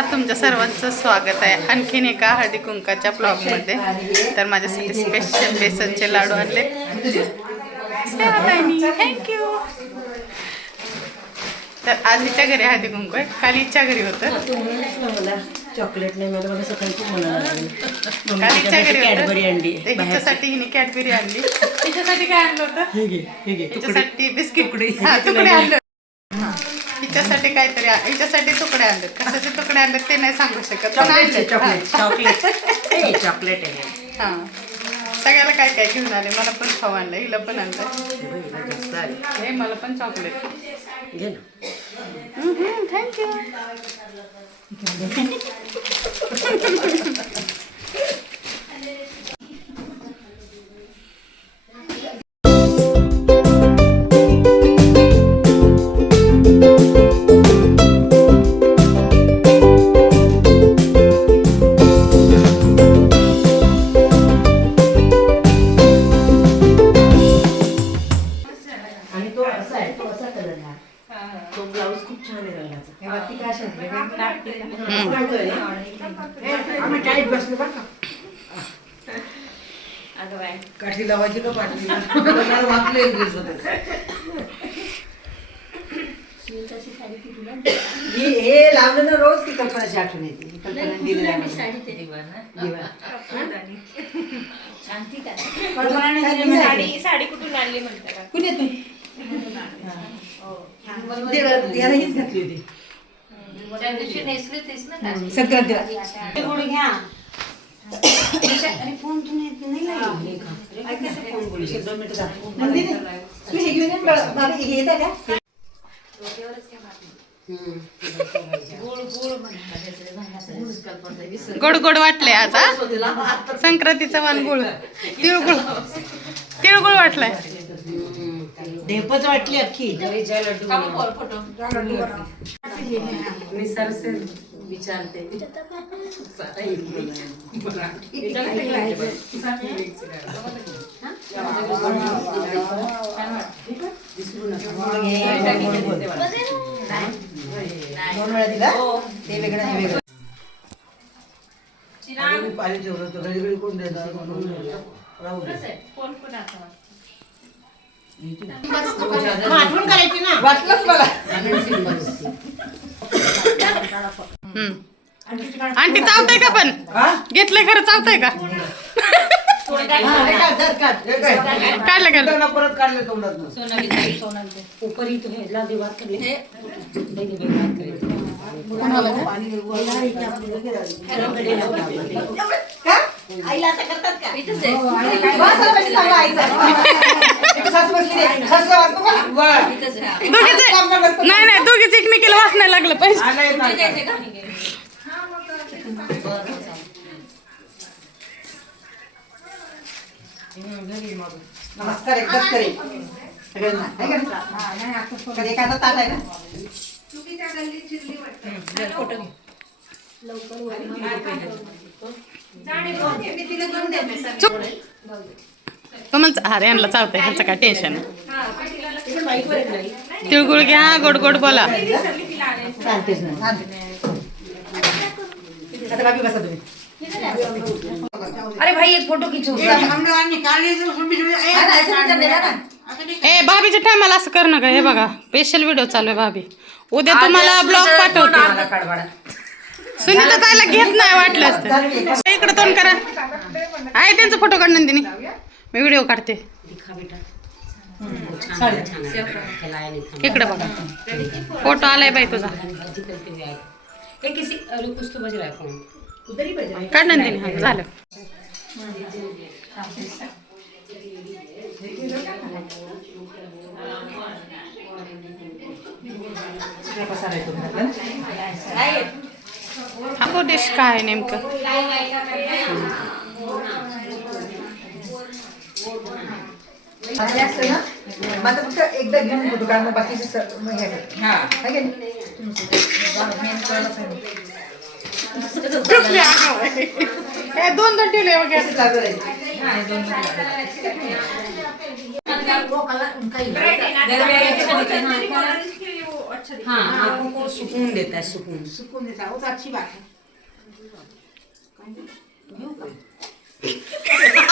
नमस्कार तुमच्या सर्वांचं स्वागत आहे. आणखीन एका हळदी कुंकाच्या ब्लॉगमध्ये तर माझ्यासाठी स्पेशल बेसनचे लाडू आणले थँक्यू तर आज हिच्या घरी हळदी कुंकू आहे. काल हिच्या घरी होतं. चॉकलेट नाही मला मला सकाळी खूप म्हणायला लागेल मम्मी काल हिच्या घरी कॅडबरी आणली हिच्यासाठी हिने कॅडबरी आणली. हिच्यासाठी काय आणलं होतं? घे घे. हिच्यासाठी बिस्किट. तुकडे. आणले. हिच्यासाठी काहीतरी हिच्यासाठी तुकडे आणले कशाचे तुकडे आणले ते नाही सांगू शकत पण आणले. चॉकलेट. चॉकलेट. हे चॉकलेट आहे. हा. सगळ्याला काय काय घेऊन आले? मला पण खाऊ आणलं हिला पण आणलं. हे बघ, हिला जास्त आले. हे मला पण चॉकलेट. घे ना. थँक्यू आम्ही टाईट बसलो बरं का काठी लावायची का पाठी वाकले हे हे लावलं ना रोज की कल्पनाची आठवण येते. ही कल्पना दिली. साडी साडी कुठून आणली म्हणता का? कुणी तू ते- याला हीच घातली होती. त्या दिवशी नेसली होतीस ना काशी. संक्रांतीला गोळी घ्या नंदिनी, तू हे घेऊन ये बरं. बाबा, हे येतं का गोड गोड वाटले आज हा? संक्रांतीचा वाण गुळ तिळगुळ. तिळगुळ वाटलाय. ढेपच वाटली अख्खी मी सरसे विचारते दोन वेळा दिला ते वेगळं हे वेगळं पाणी ठेवलं होतं घडी घडी कोण राहू कोण कोण आता आठवण करायची ना. वाटलंच मला. हम्म. आंटी चावतंय का पण? हा? घेतलंय खरं चावतंय का? हा, हे हे? काढलं काढलं. परत काढलं ही है? आईला असं करतात का? दोघीचे. नाही नाही दोघीच एकमेकीला वाचण्याला लागलं पाहिजे. नमस्कार एकदाच करे एखादा ताट आहे ना? कमल अरे यांना चावतंय ह्यांचं काय टेन्शन तिळगुळ घ्या गोड गोड बोला. चालतेच ना आता बाबी बसा तुम्ही अरे भाई एक फोटो खींचो ए भाभीच्या टायमाला असं कर नका हे बघा स्पेशल व्हिडिओ चालू आहे भाभी. उद्या तुम्हाला ब्लॉग पाठवते. सुनीता ताईला घेत नाही वाटलं असतं. इकडे तोंड करा. आहे त्यांचा फोटो काढ नंदिनी मैं वीडियो काढते. इकडे बघा. फ़ोटो आलाय बाई तुझा. काढ नंदिनी हा झालं. हा. का आपले असतं ना। माझं फक्त एकदा घेऊन येतो कारण मग बाकीचे स- मग हे। आहे. आहे का नाही? कसली आगाऊ आहे. हे दोन दोन ठेवले बघा असं चालू राहील. दरवेळेला हा आपण कोण सुकवून देत आहे सुकवून सुकून देता हो, अच्छी बात है। घेऊ का